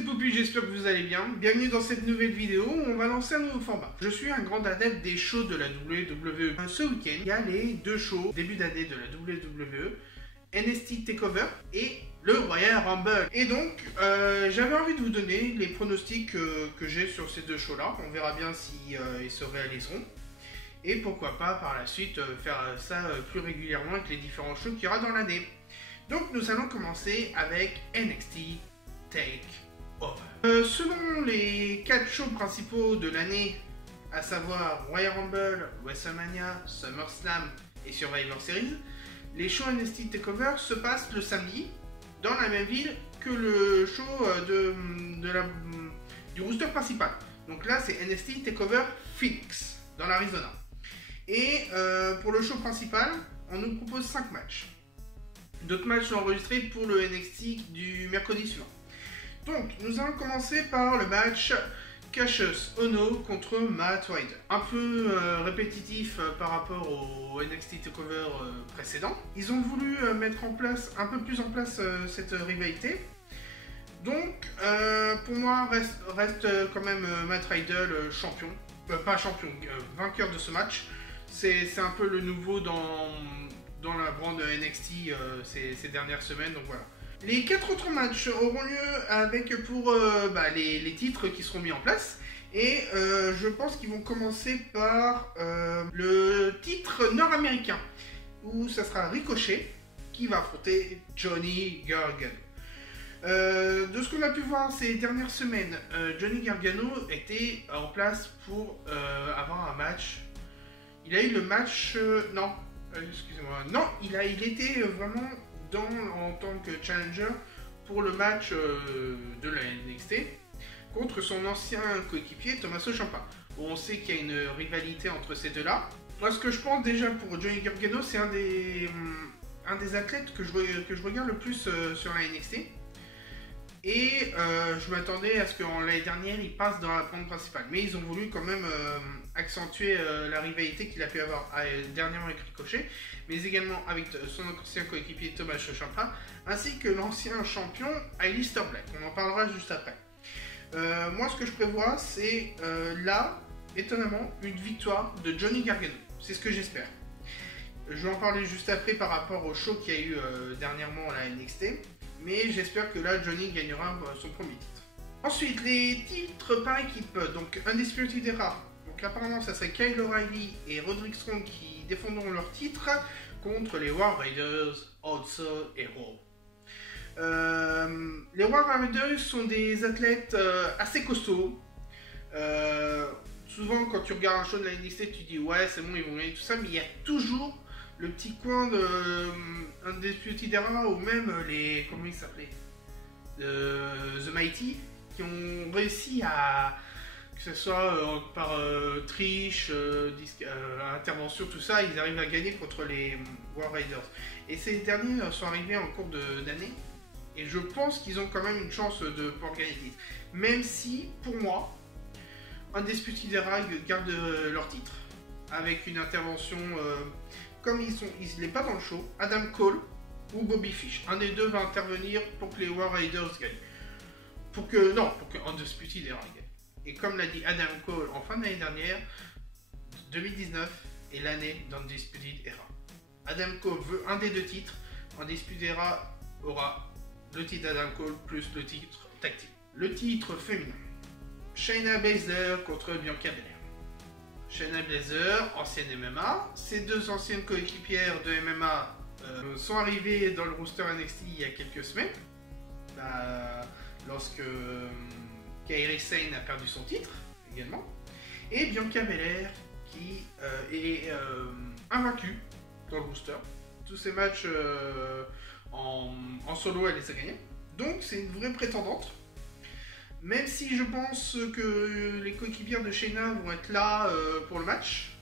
les Poupis, j'espère que vous allez bien. Bienvenue dans cette nouvelle vidéo où on va lancer un nouveau format. Je suis un grand adepte des shows de la WWE. Ce week-end, il y a les deux shows début d'année de la WWE, NXT TakeOver et le Royal Rumble. Et donc, j'avais envie de vous donner les pronostics que j'ai sur ces deux shows-là. On verra bien si ils se réaliseront. Et pourquoi pas par la suite faire ça plus régulièrement avec les différents shows qu'il y aura dans l'année. Donc nous allons commencer avec NXT TakeOver. Selon les 4 shows principaux de l'année, à savoir Royal Rumble, WrestleMania, SummerSlam et Survivor Series, les shows NXT TakeOver se passent le samedi dans la même ville que le show du roster principal. Donc là c'est NXT TakeOver Phoenix dans l'Arizona. Et pour le show principal, on nous propose 5 matchs. D'autres matchs sont enregistrés pour le NXT du mercredi suivant. Donc, nous allons commencer par le match Cassius Ohno contre Matt Rider. Un peu répétitif par rapport au NXT TakeOver précédent. Ils ont voulu mettre en place, un peu plus en place cette rivalité. Donc, pour moi, reste quand même Matt Rider champion. Pas champion, vainqueur de ce match. C'est un peu le nouveau dans la brand NXT ces dernières semaines, donc voilà. Les 4 autres matchs auront lieu avec pour les titres qui seront mis en place. Et je pense qu'ils vont commencer par le titre nord-américain, où ça sera Ricochet qui va affronter Johnny Gargano. De ce qu'on a pu voir ces dernières semaines, Johnny Gargano était en place pour avoir un match. Il a eu le match... excusez-moi. Non, il était vraiment en tant que challenger pour le match de la NXT contre son ancien coéquipier Tommaso Ciampa. On sait qu'il y a une rivalité entre ces deux-là. Moi, ce que je pense déjà pour Johnny Gargano, c'est un des athlètes que je regarde le plus sur la NXT. Et je m'attendais à ce qu'en l'année dernière, il passe dans la bande principale. Mais ils ont voulu quand même accentuer la rivalité qu'il a pu avoir dernièrement avec Ricochet, mais également avec son ancien coéquipier Tommaso Ciampa, ainsi que l'ancien champion Aleister Black. On en parlera juste après. Moi, ce que je prévois, c'est là, étonnamment, une victoire de Johnny Gargano. C'est ce que j'espère. Je vais en parler juste après par rapport au show qu'il y a eu dernièrement à la NXT. Mais j'espère que là, Johnny gagnera son premier titre. Ensuite, les titres par équipe. Donc, Undisputed Era. Donc, apparemment, ça serait Kyle O'Reilly et Roderick Strong qui défendront leur titre contre les War Raiders, Otso et Raw. Les War Raiders sont des athlètes assez costauds. Souvent, quand tu regardes un show de la NXT, tu dis ouais, c'est bon, ils vont gagner tout ça, mais il y a toujours le petit coin de Undisputed Era ou même les... comment ils s'appelaient, The Mighty, qui ont réussi à... que ce soit par triche, intervention, tout ça, ils arrivent à gagner contre les War Raiders. Et ces derniers sont arrivés en cours d'année, et je pense qu'ils ont quand même une chance de pouvoir gagner le titre. Même si, pour moi, Undisputed Era garde leur titre, avec une intervention... comme il n'est pas dans le show, Adam Cole ou Bobby Fish. Un des deux va intervenir pour que les War Raiders gagnent. Pour que Undisputed Era gagne. Et comme l'a dit Adam Cole en fin d'année dernière, 2019 est l'année d'Undisputed Era. Adam Cole veut un des deux titres. Undisputed Era aura le titre d'Adam Cole plus le titre tag team. Le titre féminin. Shayna Baszler contre Bianca Belair. Shayna Baszler, ancienne MMA. Ces deux anciennes coéquipières de MMA sont arrivées dans le roster NXT il y a quelques semaines. Lorsque Kairi Sane a perdu son titre, également. Et Bianca Belair, qui est invaincue dans le roster. Tous ces matchs en solo, elle les a gagnés. Donc c'est une vraie prétendante. Même si je pense que les coéquipières de Shayna vont être là pour le match,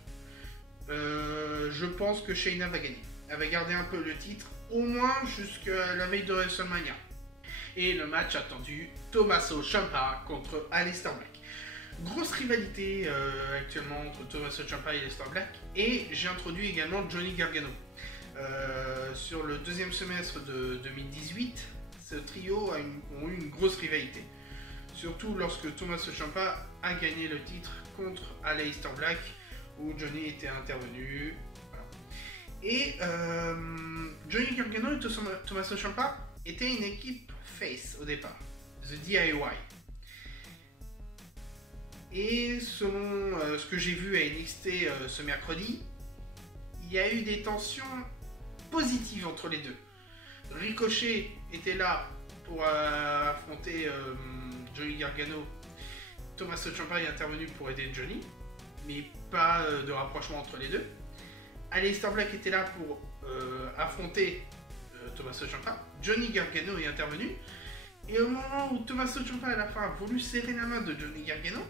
je pense que Shayna va gagner. Elle va garder un peu le titre, au moins jusqu'à la veille de WrestleMania. Et le match attendu, Tommaso Ciampa contre Aleister Black. Grosse rivalité actuellement entre Tommaso Ciampa et Aleister Black. Et j'ai introduit également Johnny Gargano. Sur le deuxième semestre de 2018, ce trio ont eu une grosse rivalité. Surtout lorsque Tommaso Ciampa a gagné le titre contre Aleister Black, où Johnny était intervenu. Voilà. Et Johnny Gargano et Tommaso Ciampa étaient une équipe face au départ, The DIY. Et selon ce que j'ai vu à NXT ce mercredi, il y a eu des tensions positives entre les deux. Ricochet était là pour affronter Johnny Gargano. Tommaso Ciampa est intervenu pour aider Johnny, mais pas de rapprochement entre les deux. Aleister Black était là pour affronter Tommaso Ciampa. Johnny Gargano est intervenu. Et au moment où Tommaso Ciampa à la fin a voulu serrer la main de Johnny Gargano,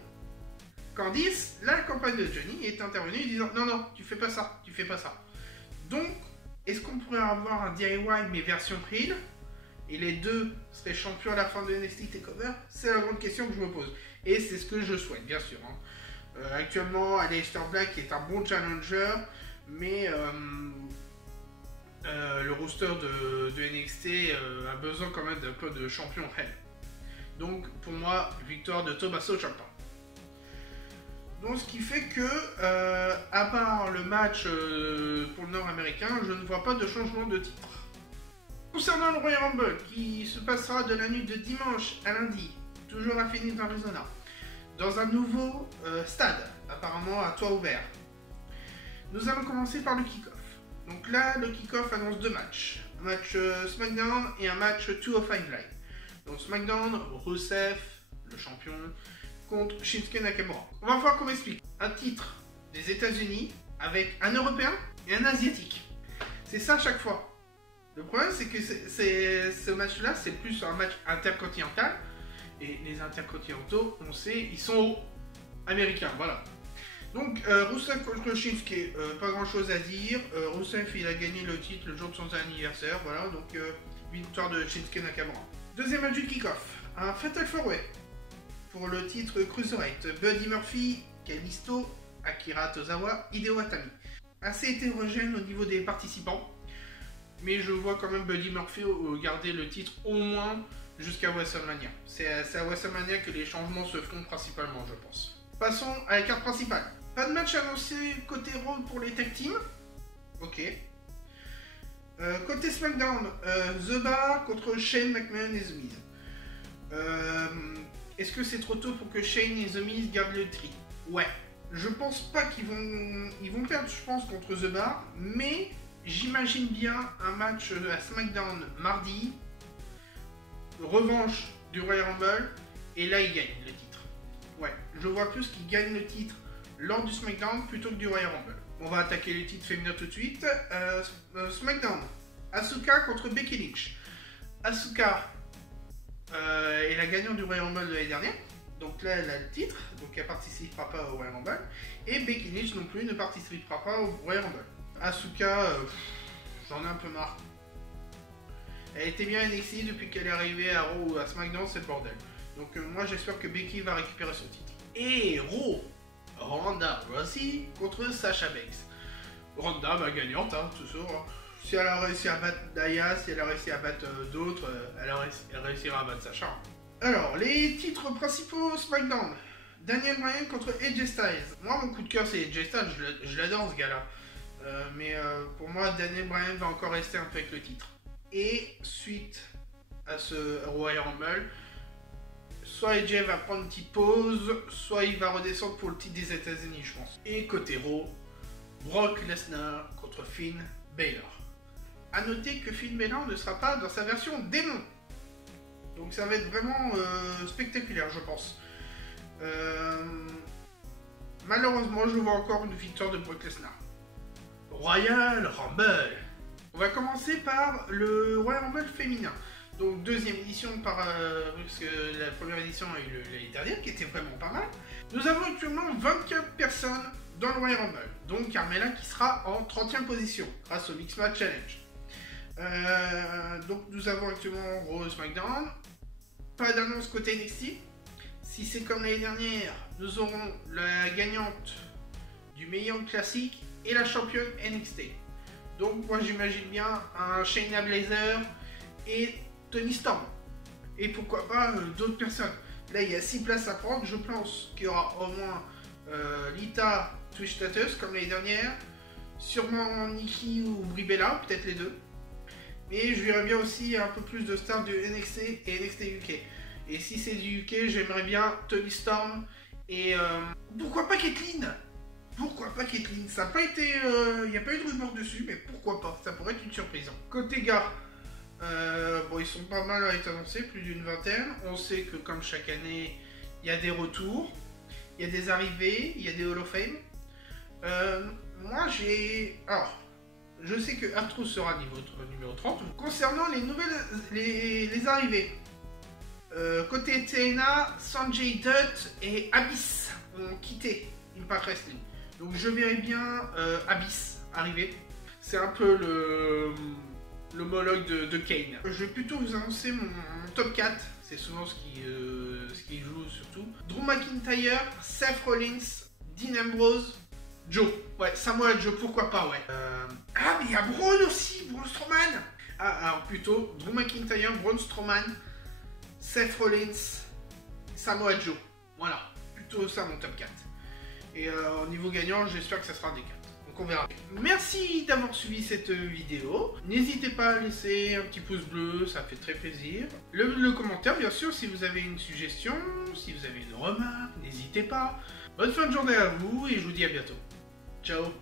Candice, la compagne de Johnny, est intervenue disant non, non, tu fais pas ça, tu fais pas ça. Donc, est-ce qu'on pourrait avoir un DIY mais version heel et les deux seraient champions à la fin de NXT TakeOver? C'est la grande question que je me pose. Et c'est ce que je souhaite, bien sûr. Hein. Actuellement, Aleister Black est un bon challenger, mais le roster de NXT a besoin quand même d'un peu de champion heel. Donc, pour moi, victoire de Tommaso Ciampa. Donc ce qui fait que, à part le match pour le Nord-Américain, je ne vois pas de changement de titre. Concernant le Royal Rumble, qui se passera de la nuit de dimanche à lundi, toujours à Phoenix, Arizona, dans un nouveau stade, apparemment à toit ouvert. Nous allons commencer par le kick-off. Donc là, le kick-off annonce deux matchs. Un match SmackDown et un match 205 Live. Donc SmackDown, Rusev, le champion, contre Shinsuke Nakamura. On va voir comment explique. Un titre des États-Unis avec un Européen et un Asiatique. C'est ça à chaque fois. Le problème, c'est que ce match-là, c'est plus un match intercontinental. Et les intercontinentaux, on sait, ils sont américains. Voilà. Donc, Rusev contre Shinsuke, pas grand-chose à dire. Rusev, il a gagné le titre le jour de son anniversaire. Voilà, donc victoire de Shinsuke Nakamura. Deuxième match du kick-off. Un Fatal 4-Way. Pour le titre Cruiserweight, Buddy Murphy, Kalisto, Akira Tozawa, Hideo Watami. Assez hétérogène au niveau des participants, mais je vois quand même Buddy Murphy garder le titre au moins jusqu'à WrestleMania. C'est à WrestleMania que les changements se feront principalement, je pense. Passons à la carte principale. Pas de match annoncé côté Raw pour les tag teams. Ok. Côté SmackDown, The Bar contre Shane McMahon et The Miz. Est-ce que c'est trop tôt pour que Shane et The Miz gardent le tri? Ouais. Je pense pas qu'ils vont perdre, je pense, contre The Bar, mais j'imagine bien un match à SmackDown mardi, revanche du Royal Rumble, et là ils gagnent le titre. Ouais, je vois plus qu'ils gagnent le titre lors du SmackDown plutôt que du Royal Rumble. On va attaquer les titres féminins tout de suite. SmackDown, Asuka contre Becky Lynch. Asuka est la gagnante du Royal Rumble de l'année dernière. Donc là, elle a le titre, donc elle ne participera pas au Royal Rumble. Et Becky Lynch non plus ne participera pas au Royal Rumble. Asuka, j'en ai un peu marre. Elle était bien NXT depuis qu'elle est arrivée à Raw ou à SmackDown, c'est le bordel. Donc moi j'espère que Becky va récupérer son titre. Et Raw, Ronda Rousey contre Sasha Banks. Ronda, gagnante, hein, toujours. Si elle a réussi à battre Daya, si elle a réussi à battre d'autres, elle réussira à battre Sasha. Alors, les titres principaux SmackDown. Daniel Bryan contre AJ Styles. Moi, mon coup de cœur, c'est AJ Styles. Je l'adore, ce gars-là. Mais pour moi, Daniel Bryan va encore rester un peu avec le titre. Et suite à ce Royal Rumble, soit AJ va prendre une petite pause, soit il va redescendre pour le titre des États-Unis, je pense. Et côté Raw, Brock Lesnar contre Finn Balor. A noter que Finn Balor ne sera pas dans sa version démon. Donc ça va être vraiment spectaculaire, je pense. Malheureusement, je vois encore une victoire de Brock Lesnar. Royal Rumble. On va commencer par le Royal Rumble féminin. Donc deuxième édition, parce que la première édition a eu l'année dernière, qui était vraiment pas mal. Nous avons actuellement 24 personnes dans le Royal Rumble. Donc Carmella qui sera en 30e position, grâce au Mix Match Challenge. Donc nous avons actuellement Raw et SmackDown. Pas d'annonce côté NXT. Si c'est comme l'année dernière, nous aurons la gagnante du meilleur classique et la championne NXT. Donc moi j'imagine bien un Shayna Baszler et Toni Storm. Et pourquoi pas d'autres personnes. Là, il y a 6 places à prendre. Je pense qu'il y aura au moins Lita, Twitch Status, comme l'année dernière. Sûrement Nikki ou Bribella, peut-être les deux. Mais je verrais bien aussi un peu plus de stars du NXT et NXT UK. Et si c'est du UK, j'aimerais bien Toni Storm et... pourquoi pas Caitlyn? Pourquoi pas Caitlyn? Ça n'a pas été... Il n'y a pas eu de rumeur dessus, mais pourquoi pas? Ça pourrait être une surprise. Côté gars, bon, ils sont pas mal à être annoncés, plus d'une vingtaine. On sait que comme chaque année, il y a des retours, il y a des arrivées, il y a des Hall of Fame. Moi, j'ai... Alors, je sais que R-Truth sera numéro 30. Concernant les nouvelles... les arrivées, côté TNA, Sanjay Dutt et Abyss ont quitté Impact Wrestling. Donc je verrai bien Abyss arriver. C'est un peu l'homologue de Kane. Je vais plutôt vous annoncer mon top 4. C'est souvent ce qui joue surtout. Drew McIntyre, Seth Rollins, Dean Ambrose, Joe. Ouais, Samoa Joe, pourquoi pas, ouais. Ah, mais il y a Braun aussi, Braun Strowman. Ah, alors plutôt Drew McIntyre, Braun Strowman, Seth Rollins, Samoa Joe. Voilà, plutôt ça mon top 4. Et au niveau gagnant, j'espère que ça sera des 4. Donc on verra. Merci d'avoir suivi cette vidéo. N'hésitez pas à laisser un petit pouce bleu, ça fait très plaisir. Le commentaire, bien sûr, si vous avez une suggestion, si vous avez une remarque, n'hésitez pas. Bonne fin de journée à vous et je vous dis à bientôt. Ciao.